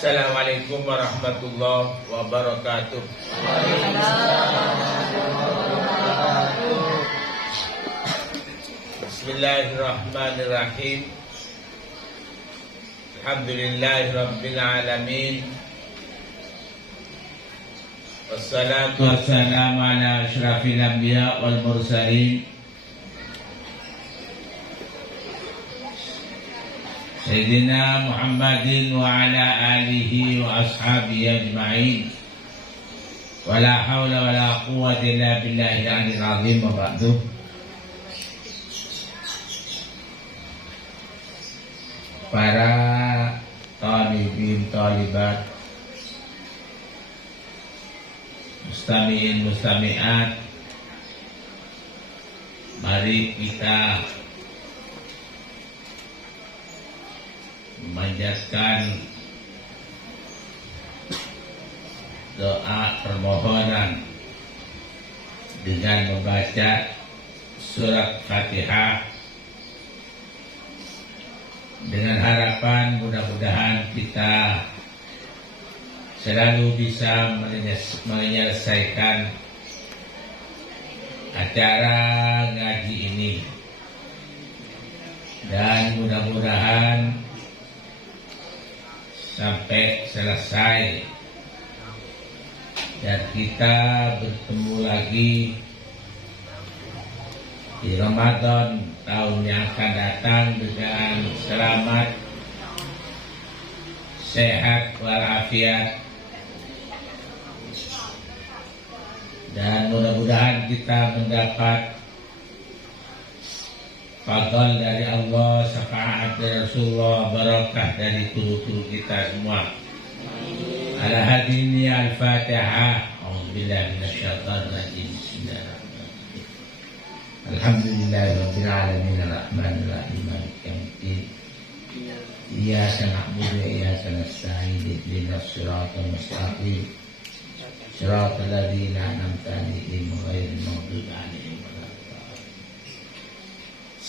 Assalamualaikum warahmatullahi wabarakatuh. Bismillahirrahmanirrahim. Alhamdulillahirabbil alamin. Wassalatu wassalamu ala asyrafil anbiya wal mursalin. Sayyidina Muhammadin wa ala alihi wa ashabihi ajma'in. Wa la hawla wa la quwwata illa billahil aliyyil azim wa ba'du. Para talibin, talibat, mustami'in, mustami'at, mari kita memanjatkan doa permohonan dengan membaca surat Fatihah, dengan harapan mudah-mudahan kita selalu bisa menyelesaikan acara ngaji ini, dan mudah-mudahan sampai selesai dan kita bertemu lagi di Ramadan tahun yang akan datang dengan selamat, sehat walafiat, dan mudah-mudahan kita mendapat fadl dari Allah, syafaat dari Rasulullah, barakah dari guru-guru kita semua. Ala hadini al-Fatihah. A'udzubillahi minasyaitonir rajim. Bismillahirrahmanirrahim. Alhamdulillahirabbil alamin arrahmanir rahim maliki yaumiddin. Iyyaka na'budu wa iyyaka nasta'in. Ihdinas siratal mustaqim. Siratal ladzina an'amta 'alaihim ghairil maghdubi 'alaihim.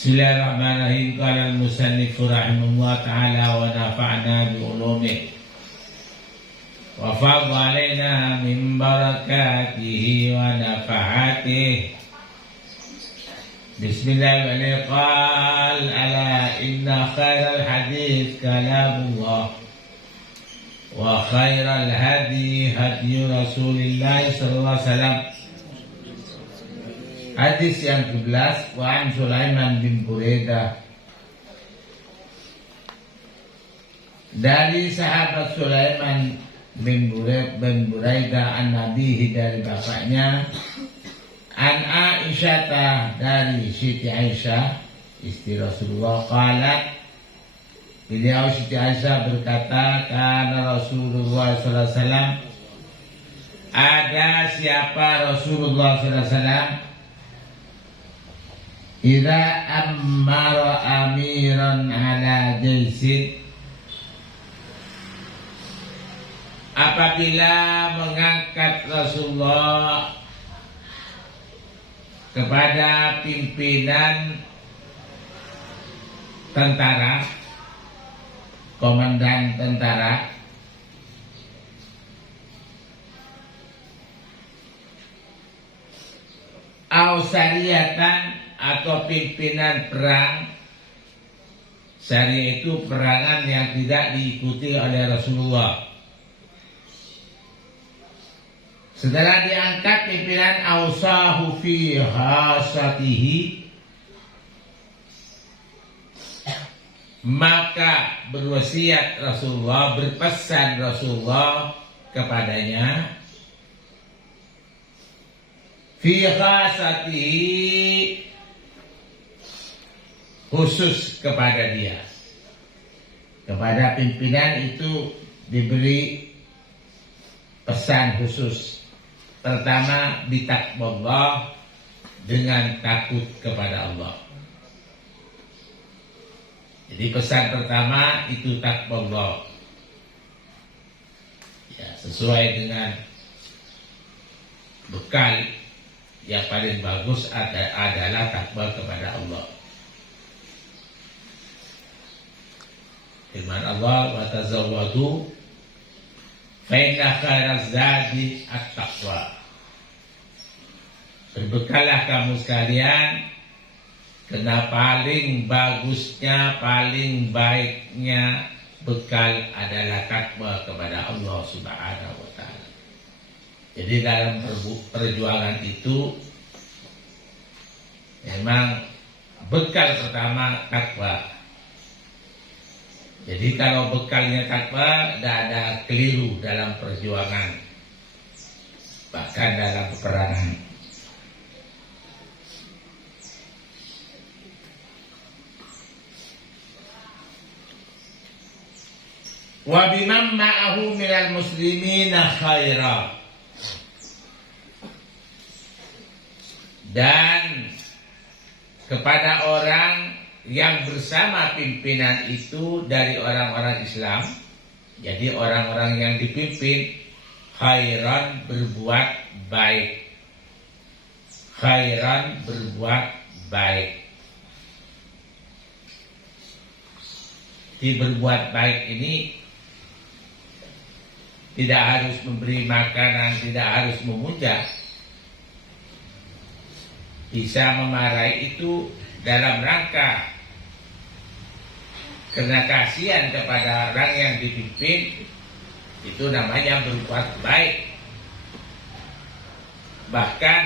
Bismillahirrahmanirrahim. Qala al-musannif rahimahullah ta'ala wa nafa'na bi ulumih wa fadha alaina min barakatihi wa nafa'atihi. Bismillahirrahmanirrahim. Qala ala inna khairal hadits kalamullah wa khairal hadi hadi Rasulillah sallallahu alaihi wasallam. Hadis yang ke-11, wa an Sulaiman bin Buraidah, dari sahabat Sulaiman bin Buraidah an nabihi, dari bapaknya, an Aisyah, dari Siti Aisyah istri Rasulullah, qalat, beliau Siti Aisyah berkata, kana Rasulullah sallallahu alaihi wasallam, ada siapa Rasulullah sallallahu alaihi wasallam, idza ammara amiran ala jaisin, apabila mengangkat Rasulullah kepada pimpinan tentara, komandan tentara, ausariyatan, atau pimpinan perang. Syariah itu perangan yang tidak diikuti oleh Rasulullah. Setelah diangkat pimpinan, ausahu fi hasatihi, maka berwasiat Rasulullah, berpesan Rasulullah kepadanya, fi hasatihi, khusus kepada dia. Kepada pimpinan itu diberi pesan khusus. Pertama, bitaqwallah, dengan takut kepada Allah. Jadi pesan pertama itu taqwallah. Ya, sesuai dengan bekal yang paling bagus adalah takwa kepada Allah. Firman Allah, wa tazawwadu Fainna khairaz zadi at-taqwa. Berbekallah kamu sekalian, karena paling bagusnya, paling baiknya bekal adalah takwa kepada Allah Subhanahu wa taala. Jadi dalam perjuangan itu memang bekal pertama takwa. Jadi kalau bekalnya takwa, tidak ada keliru dalam perjuangan, bahkan dalam peperangan. Wa biman ma'ahu minal muslimina khaira. Dan kepada orang yang bersama pimpinan itu dari orang-orang Islam, jadi orang-orang yang dipimpin, khairan berbuat baik. Khairan berbuat baik. Di berbuat baik ini tidak harus memberi makanan, tidak harus memuja. Bisa memarahi itu dalam rangka karena kasihan kepada orang yang dipimpin, itu namanya berbuat baik. Bahkan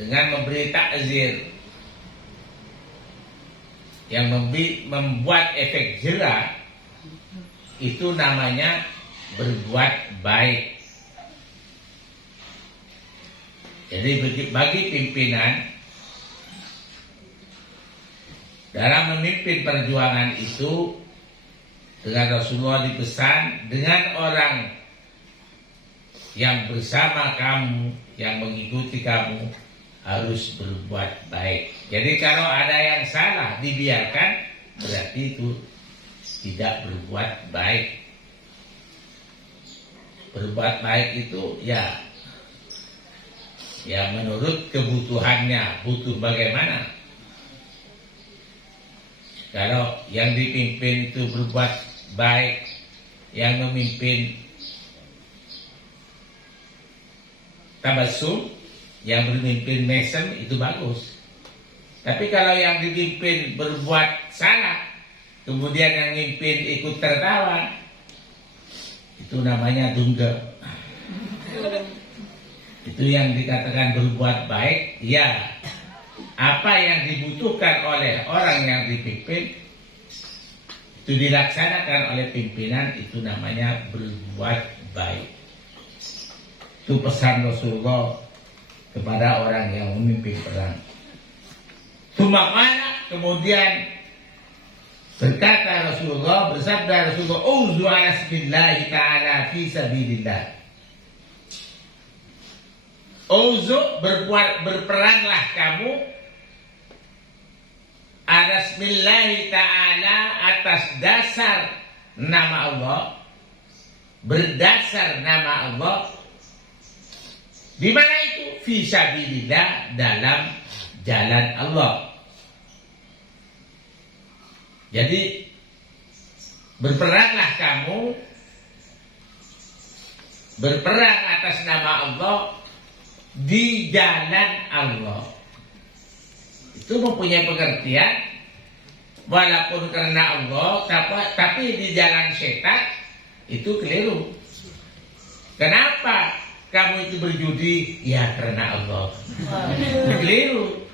dengan memberi takzir yang membuat efek jera, itu namanya berbuat baik. Jadi bagi pimpinan dalam memimpin perjuangan itu, dengan Rasulullah dipesan, dengan orang yang bersama kamu, yang mengikuti kamu, harus berbuat baik. Jadi kalau ada yang salah dibiarkan, berarti itu tidak berbuat baik. Berbuat baik itu ya menurut kebutuhannya, butuh bagaimana. Kalau yang dipimpin itu berbuat baik, yang memimpin tabassum, yang memimpin mesem, itu bagus. Tapi kalau yang dipimpin berbuat salah, kemudian yang memimpin ikut tertawa, itu namanya tunggal. Itu yang dikatakan berbuat baik. Ya, apa yang dibutuhkan oleh orang yang dipimpin itu dilaksanakan oleh pimpinan, itu namanya berbuat baik. Itu pesan Rasulullah kepada orang yang memimpin perang. Sumakana, kemudian berkata Rasulullah, bersabda Rasulullah, "Uzu ala bismillahi ta'ala fi sabilillah." Uzu, berperanglah kamu ala bismillahi ta'ala, atas dasar nama Allah, berdasar nama Allah. Di mana itu? Fi sabilillah, dalam jalan Allah. Jadi berperanglah kamu, berperang atas nama Allah di jalan Allah. Itu mempunyai pengertian, walaupun karena Allah, tapi di jalan setan itu keliru. Kenapa kamu itu berjudi? Ya karena Allah. Keliru.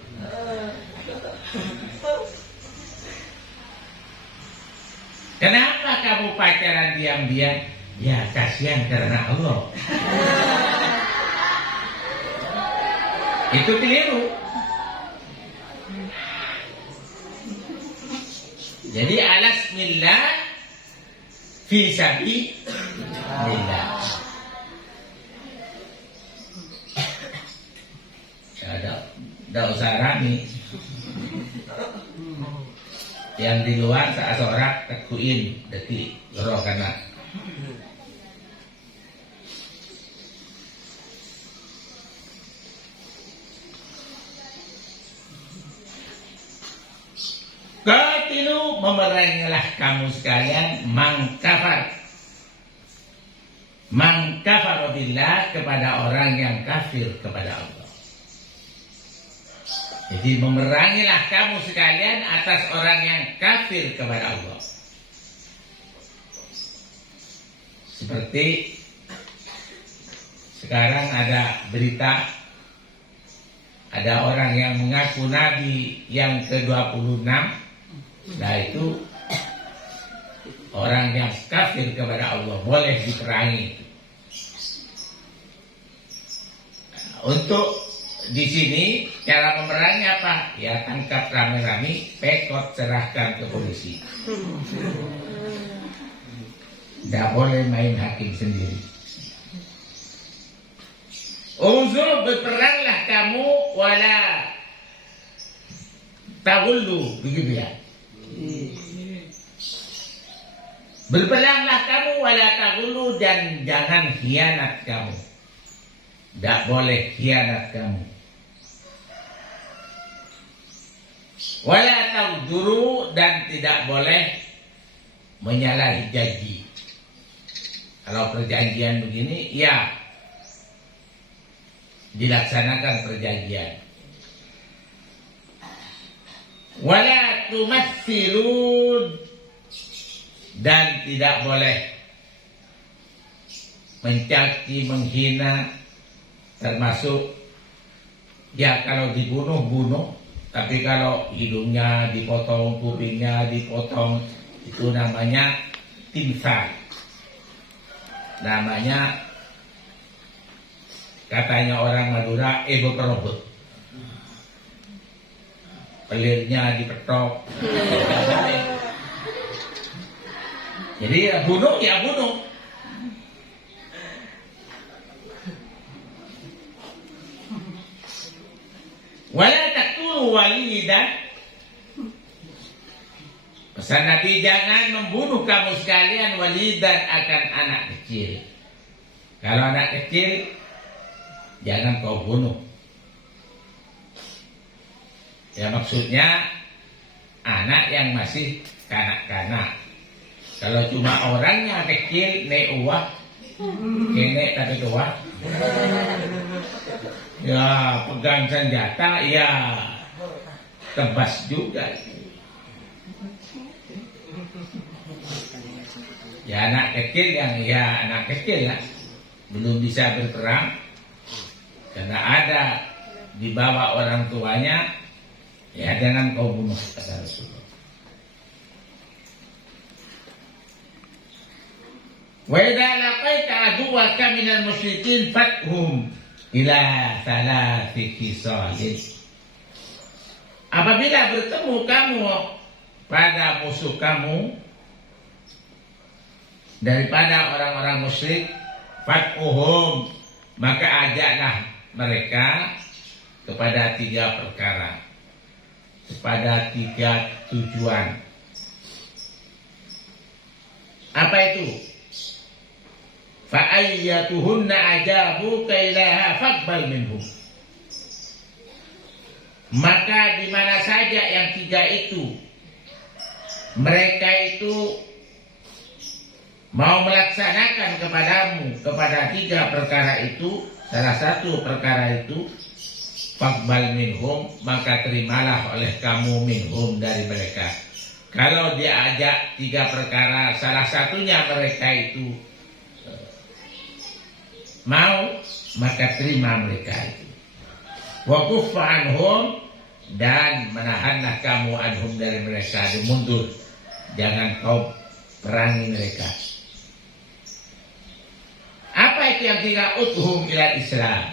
Kenapa kamu pacaran diam-diam? Ya kasihan karena Allah. Itu keliru. Jadi alasmillah fi sabilillah. Tidak usah rame. Yang di luar saat seorang tekuin deki roh kana. Qatilu, memerangilah kamu sekalian, mangkafar, Man kafara billah, kepada orang yang kafir kepada Allah. Jadi memerangilah kamu sekalian atas orang yang kafir kepada Allah. Seperti sekarang ada berita, ada orang yang mengaku Nabi yang ke-26. Nah itu orang yang kafir kepada Allah, boleh diperangi. Untuk di sini cara memerangi apa? Ya tangkap rame-rame, pekot, serahkan ke polisi. Tidak boleh main hakim sendiri. Uzur, berperanglah kamu, wala tagullu, begitu ya. Berperanglah kamu, wala tagullu, dan jangan khianat kamu. Tidak boleh khianat kamu. Wala tagduru, dan tidak boleh menyalahi janji. Kalau perjanjian begini, ya dilaksanakan perjanjian. Wala tumatsilun, dan tidak boleh mencaci, menghina, termasuk ya kalau dibunuh, tapi kalau hidungnya dipotong, kupingnya dipotong, itu namanya timsal. Namanya, katanya orang Madura, ego kerobot. Pelirnya dipetok. Jadi ya bunuh. Wala taqtulu walidan. Pesan Nabi, jangan membunuh kamu sekalian walidan, akan anak kecil. Kalau anak kecil, jangan kau bunuh. Ya maksudnya anak yang masih kanak-kanak. Kalau cuma orangnya kecil, nek uwah, kenek tapi tua. Ya pegang senjata, ya tebas juga. Ya anak kecil anak kecil lah, belum bisa berperang, karena ada di bawah orang tuanya, ya jangan kau bunuh, kata Rasulullah. Wa idza laqaita aduwaka minal musyrikin fathum ila thalathi khisalin. Apabila bertemu kamu pada musuh kamu daripada orang-orang musyrik, fathuhum, maka ajaklah mereka kepada 3 perkara, kepada 3 tujuan. Apa itu? Fa'ayyatuhunna ajabuka ilaha faqbal minhum. Maka di mana saja yang 3 itu, mereka itu mau melaksanakan kepadamu kepada 3 perkara itu, salah satu perkara itu, faqbal minhum, maka terimalah oleh kamu minhum, dari mereka. Kalau diajak 3 perkara, salah satunya mereka itu mau, maka terima mereka itu. Wa kuffa anhum, dan menahanlah kamu anhum, dari mereka, mundur, jangan kau perangi mereka. Apa itu yang 3? Uthum ila Islam.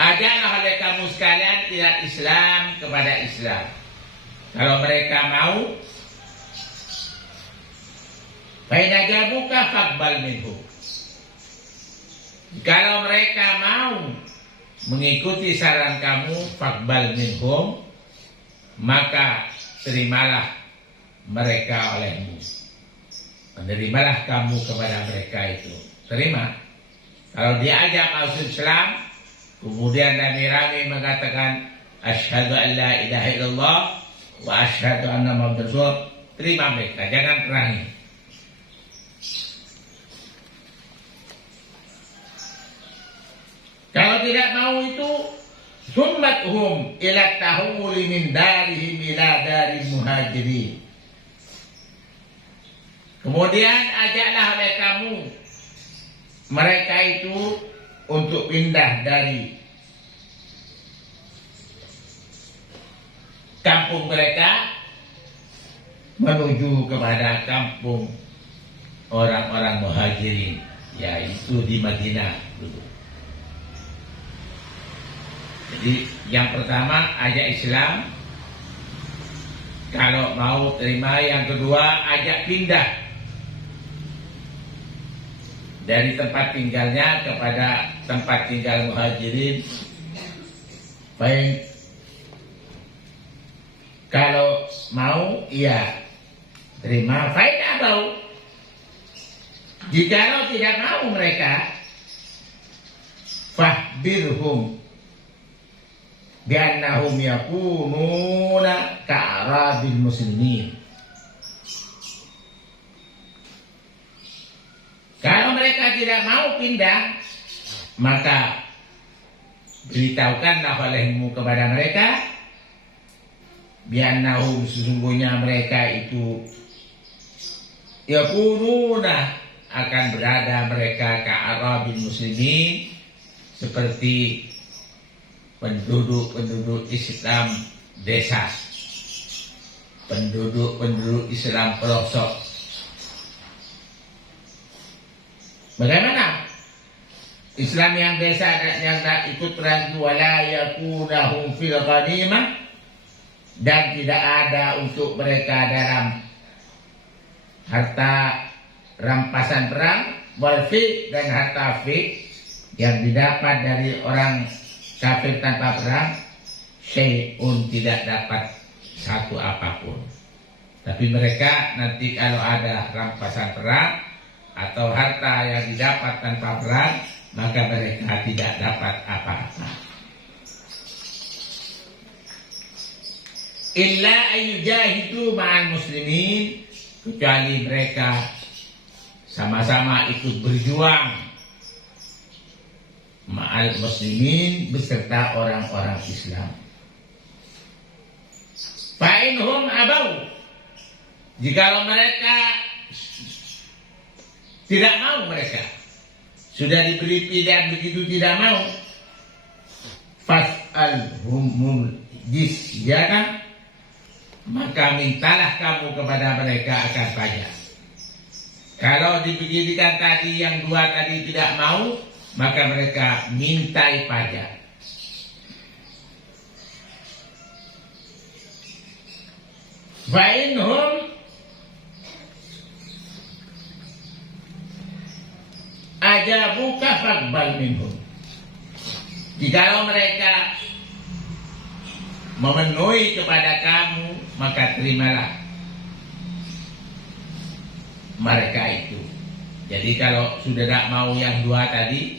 Ajarlah oleh kamu sekalian ila Islam, kepada Islam. Kalau mereka mau, Faina jabuka faqbal minhum. Kalau mereka mau mengikuti saran kamu, faqbal minhum, maka terimalah mereka olehmu. Menerimalah kamu kepada mereka itu. Terima. Kalau diajak masuk Islam, kemudian rame-rame mengatakan asyhadu an la ilaha illallah wa asyhadu anna Muhammadar Rasulullah, terima mereka, jangan perangi. Kalau tidak mau itu summathum ila tahuli min darihim ila dari muhajirin. Kemudian ajaklah oleh kamu mereka itu untuk pindah dari kampung mereka menuju kepada kampung orang-orang muhajirin, yaitu di Madinah dulu. Jadi yang pertama ajak Islam, kalau mau terima. Yang kedua ajak pindah dari tempat tinggalnya kepada tempat tinggal muhajirin. Baik, kalau mau iya terima, faedah mau. Jikalau tidak mau mereka, fahbirhum biannahum yakununa ka'arabil muslimin. Kalau mereka tidak mau pindah, maka beritahukanlah olehmu kepada mereka, biannahum sesungguhnya mereka itu yakununa akan berada mereka ka'arabil muslimin, seperti penduduk-penduduk Islam desa, penduduk-penduduk Islam pelosok. Bagaimana? Islam yang desa yang tak ikut perang wala yakunahum fil ghanimah, dan tidak ada untuk mereka dalam harta rampasan perang, wal fi, dan harta fi yang didapat dari orang kafir tanpa perang, syai'un, tidak dapat satu apapun. Tapi mereka nanti kalau ada rampasan perang atau harta yang didapat tanpa perang, maka mereka tidak dapat apa-apa. Illa ayyujahidu ma'al muslimin, kecuali mereka sama-sama ikut berjuang ma'al muslimin, beserta orang-orang Islam. Fa'inhum abau, jikalau mereka tidak mau, mereka sudah diberi pilihan begitu tidak mau, fas'alhumul jizyah, maka mintalah kamu kepada mereka akan pajak. Kalau dibeginikan tadi yang dua tadi tidak mau, maka mereka mintai pajak. Fa'inhum ajabuka faqbal minhum, jikalau mereka memenuhi kepada kamu, maka terimalah mereka itu. Jadi kalau sudah tidak mau yang dua tadi,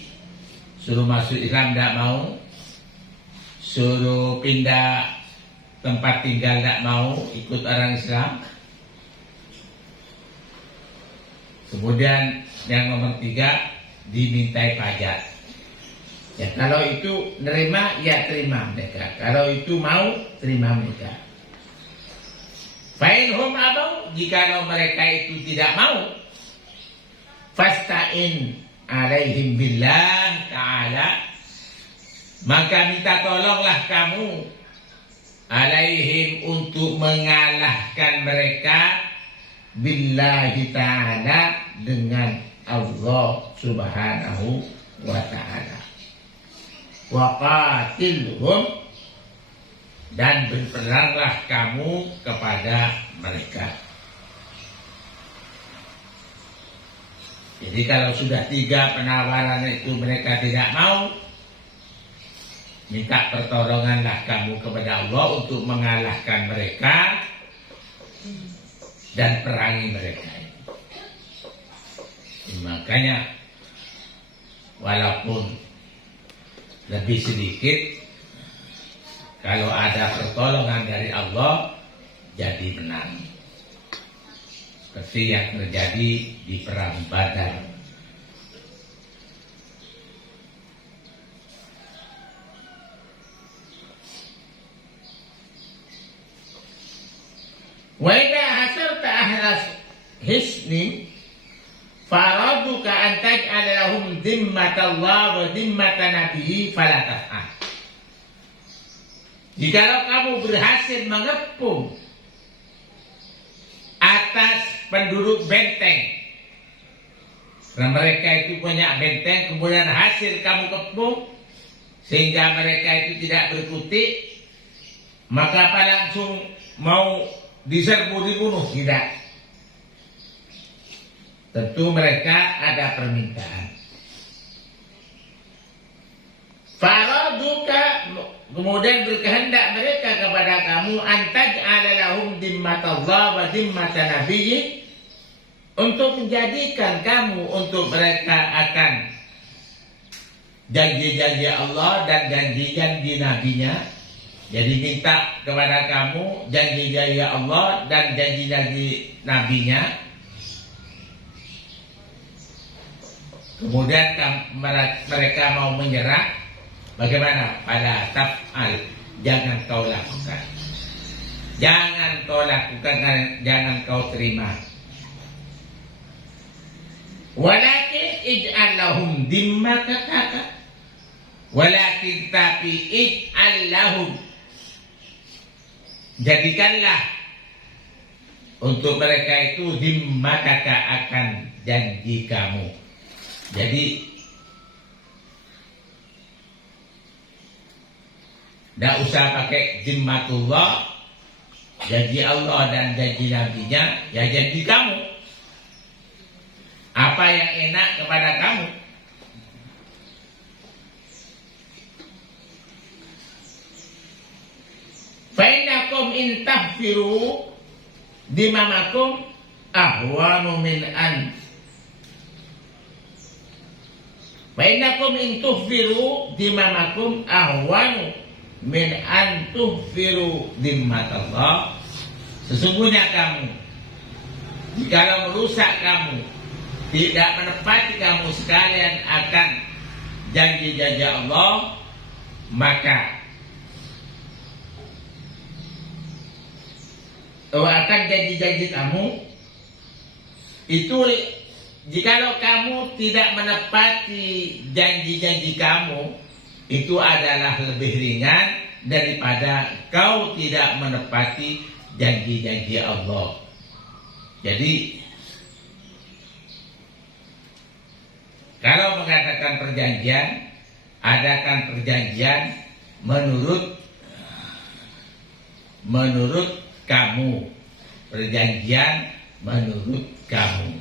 suruh masuk Islam tidak mau, suruh pindah tempat tinggal tidak mau, ikut orang Islam. Kemudian yang nomor 3, dimintai pajak. Ya, kalau itu nerima, ya terima mereka. Kalau itu mau, terima mereka. Fa'inhum abau, jikalau mereka itu tidak mau, fasta'in alaihim billah ta'ala, maka minta tolonglah kamu alaihim, untuk mengalahkan mereka, billahi ta'ala, dengan Allah subhanahu wa ta'ala. Wa qatilhum, dan berperanglah kamu kepada mereka. Jadi kalau sudah 3 penawaran itu mereka tidak mau, minta pertolonganlah kamu kepada Allah untuk mengalahkan mereka dan perangi mereka. Makanya walaupun lebih sedikit, kalau ada pertolongan dari Allah, jadi menang. Seperti yang terjadi di perang Badar. Wa idza hasarta ahlas hisnin faraduka an taj'ala lahum dhimmatallah wa dhimmata nabiyyi fala taf'al. Jikalau kamu berhasil mengepung atas penduduk benteng, karena mereka itu punya benteng, kemudian hasil kamu kepung sehingga mereka itu tidak berkutik, maka apa langsung mau diserbu dibunuh? Tidak. Tentu mereka ada permintaan. Faraduka, kemudian berkehendak mereka kepada kamu, antaj'ala lahum dhimmatallah wa dhimmata nabiyyi, untuk menjadikan kamu untuk mereka akan janji-janji Allah dan janji-janji nabinya. Jadi minta kepada kamu janji-janji Allah dan janji-janji nabinya. Kemudian mereka mau menyerah. Bagaimana? Pada taf'al, jangan kau lakukan. Jangan kau lakukan, jangan kau terima. Walakin ij'al lahum dhimmataka. Walakin tapi ij'al lahum, jadikanlah untuk mereka itu dhimmataka, akan janji kamu. Jadi tidak usah pakai zimmatullah, janji Allah dan janji nabinya, ya janji kamu. Apa yang enak kepada kamu. Fainakum in tahfiru dimamakum ahwanu min an. Fainakum in tuhfiru dimamakum ahwanu min an tuhfiru dhimmatallah. Sesungguhnya kamu, jika merusak kamu, tidak menepati kamu sekalian akan janji-janji Allah, maka akan janji-janji kamu itu, jikalau kamu tidak menepati janji-janji kamu, itu adalah lebih ringan daripada kau tidak menepati janji-janji Allah. Jadi kalau mengatakan perjanjian, adakan perjanjian menurut kamu. Perjanjian menurut kamu.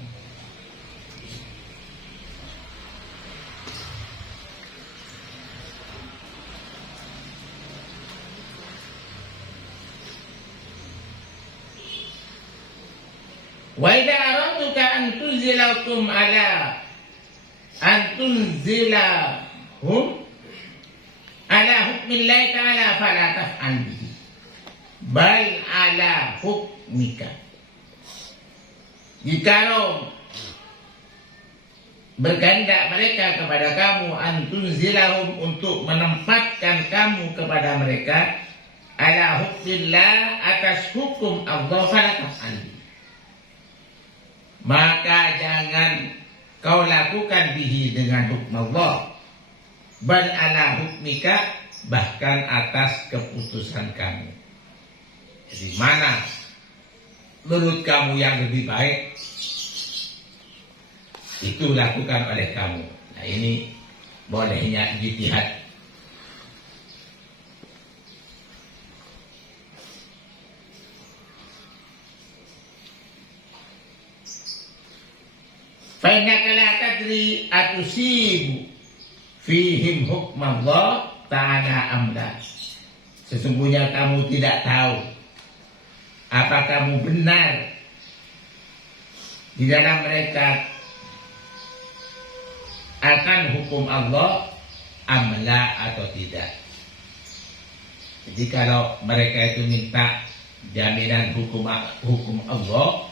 Wa idza araduka an tunzilahum ala hukmillahi ta'ala fala taf'al bihi bal ala hukmika. Jikalau berkehendak mereka kepada kamu, antunzilahum, untuk menempatkan kamu kepada mereka, ala hukmillah, atas hukum Allah, fala taf'al, maka jangan kau lakukan bihi, dengan hukum Allah, bal ala hukmika, bahkan atas keputusan kamu. Jadi mana menurut kamu yang lebih baik, itu lakukan oleh kamu. Nah, ini bolehnya ijtihad. Fa innaka la tadri atusibu fihim hukmallah ta'ala amla. Sesungguhnya kamu tidak tahu apa kamu benar di dalam mereka akan hukum Allah amla atau tidak. Jadi kalau mereka itu minta jaminan hukum Allah,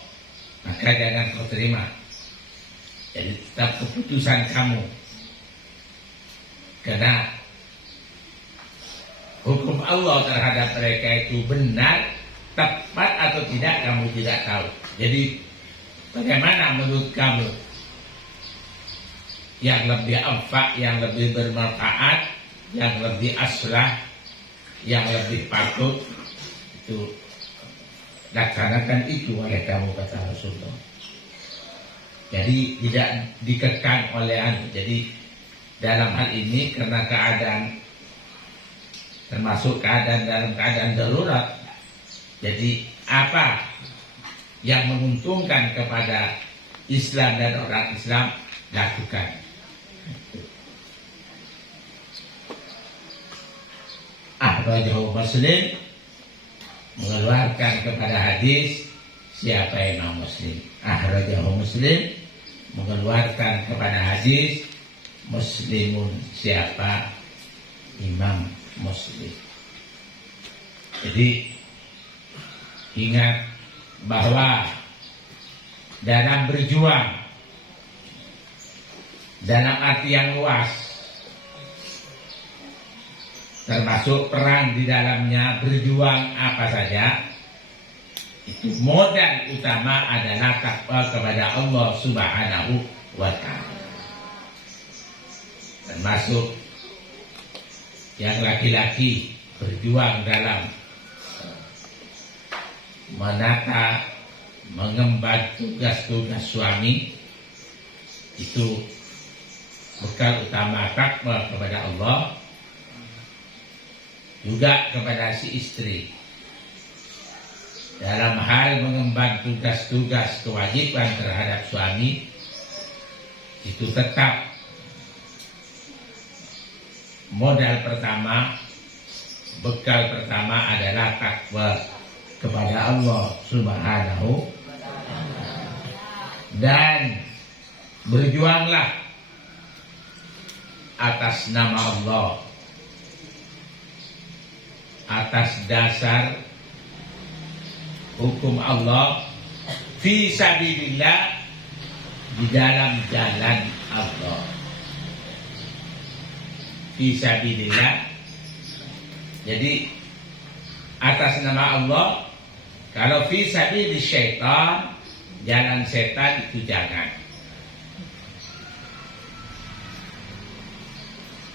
maka jangan kau terima. Jadi tetap keputusan kamu, karena hukum Allah terhadap mereka itu benar tepat atau tidak kamu tidak tahu. Jadi bagaimana menurut kamu yang lebih amfak, yang lebih bermanfaat, yang lebih aslah, yang lebih patut, itu laksanakan itu oleh kamu, kata Rasulullah. Jadi tidak dikekang oleh anu. Jadi dalam hal ini karena keadaan, termasuk keadaan dalam keadaan darurat, jadi apa yang menguntungkan kepada Islam dan orang Islam, lakukan. Akhrajahu Muslim, mengeluarkan kepada hadis siapa Imam Muslim. Akhrajahu Muslim, mengeluarkan kepada hadis Muslimun, siapa Imam Muslim. Jadi ingat bahwa dalam berjuang, dalam arti yang luas, termasuk perang di dalamnya, berjuang apa saja, itu modal utama adalah takwa kepada Allah Subhanahu wa Ta'ala. Termasuk yang laki-laki berjuang dalam menata, mengemban tugas-tugas suami, itu bekal utama takwa kepada Allah, juga kepada si istri dalam hal mengemban tugas-tugas kewajiban terhadap suami, itu tetap modal pertama, bekal pertama adalah takwa kepada Allah Subhanahu, dan berjuanglah atas nama Allah, atas dasar hukum Allah, fi sabilillah, di dalam jalan Allah. Fi sabilillah, jadi atas nama Allah. Kalau fi sabilil syaitan, jalan setan itu jangan.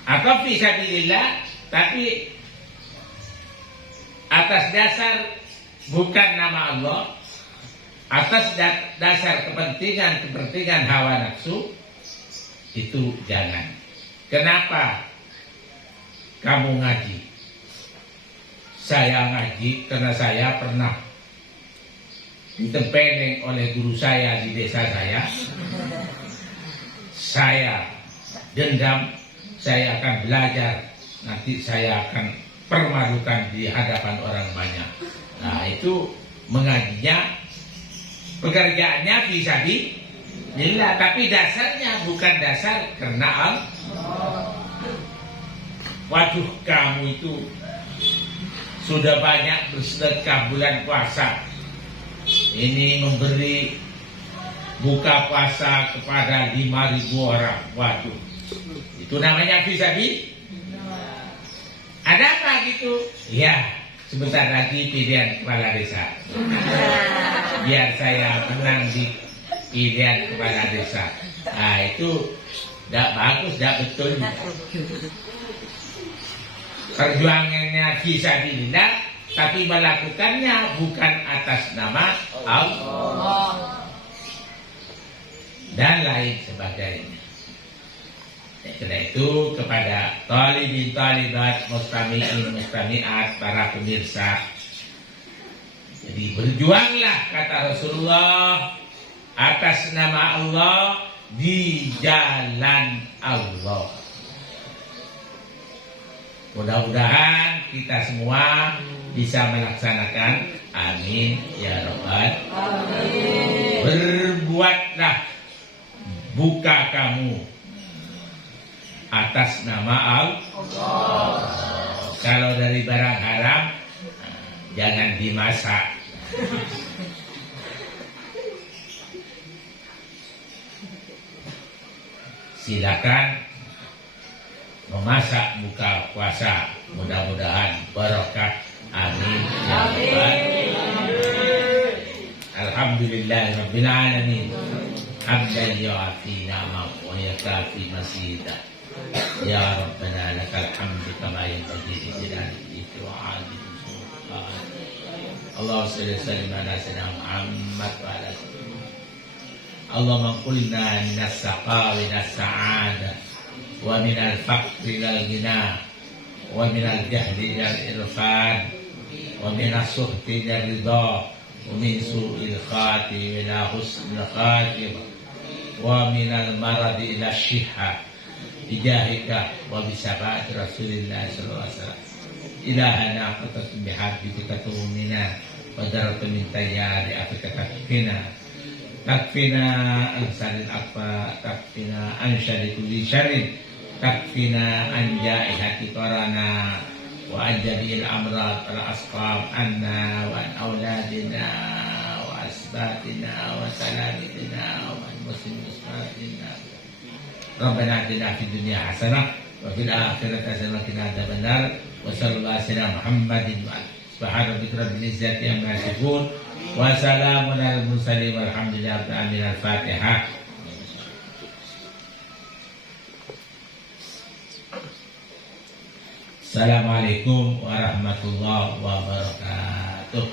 Atau fi sabilillah, tapi atas dasar bukan nama Allah, atas dasar kepentingan hawa nafsu, itu jangan. Kenapa kamu ngaji? Saya ngaji karena saya pernah ditempeling oleh guru saya di desa saya. Saya dendam, saya akan belajar, nanti saya akan permalukan di hadapan orang banyak. Nah, itu mengajinya, pekerjaannya fisabilillah, tapi dasarnya bukan dasar karena Allah. Waduh, kamu itu sudah banyak bersedekah bulan puasa, ini memberi buka puasa kepada 5.000 orang. Waduh, itu namanya fisabilillah. Ada apa gitu? Ya, sebentar lagi pilihan kepala desa. Biar saya menang di pilihan kepala desa. Nah, itu tidak bagus, tidak betul. Perjuangannya fisabilillah, tapi melakukannya bukan atas nama Allah dan lain sebagainya. Karena itu kepada talibin talibat, mustami'in mustami'at, para pemirsa, jadi berjuanglah, kata Rasulullah, atas nama Allah, di jalan Allah. Mudah-mudahan kita semua bisa melaksanakan. Amin ya Rabbal alamin. Berbuatlah, buka kamu atas nama Allah. Kalau dari barang haram, jangan dimasak. Silakan memasak buka puasa. Mudah-mudahan barokah. Amin ya Rabbal alamin. Alhamdulillah Rabbil Alamin. Hamdan yu'afi na'amahu wa yakafi masjidah. Ya Rabbana lakal hamdu kama yanbaghi li jalali wa 'azimi sultanik. Allahumma shalli wa sallim ala sayyidina Muhammad wa ala Allahumma qulna minas saqawi was sa'ada wa minal faqri wal ghina wa minal jahli wal irfan wa minas suhti wal ridha wa min su'il khatim ila husnil khatimah wa minal maradi ila syihha bijahika wa bisabaati Rasulillah sallallahu alaihi wasallam. Ilahana qatasum bihabibika tumina wa daratu min tayyari afika takfina ansalil akfa takfina ansyadi kulli syarrin takfina anja'ihati qarana wa anjadi'il amrad wal asqam anna wa an auladina wa asbatina wa salamitina wa an muslimatina. Rabbana atina fid dunya hasanah wa fil akhirati hasanah wa qina adzabannar. Wa sallallahu ala Muhammadin wa subhana rabbika rabbil izzati amma yasifun wa salamun alal mursalin walhamdulillahi rabbil alamin. Al-Fatihah. Assalamualaikum warahmatullahi wabarakatuh.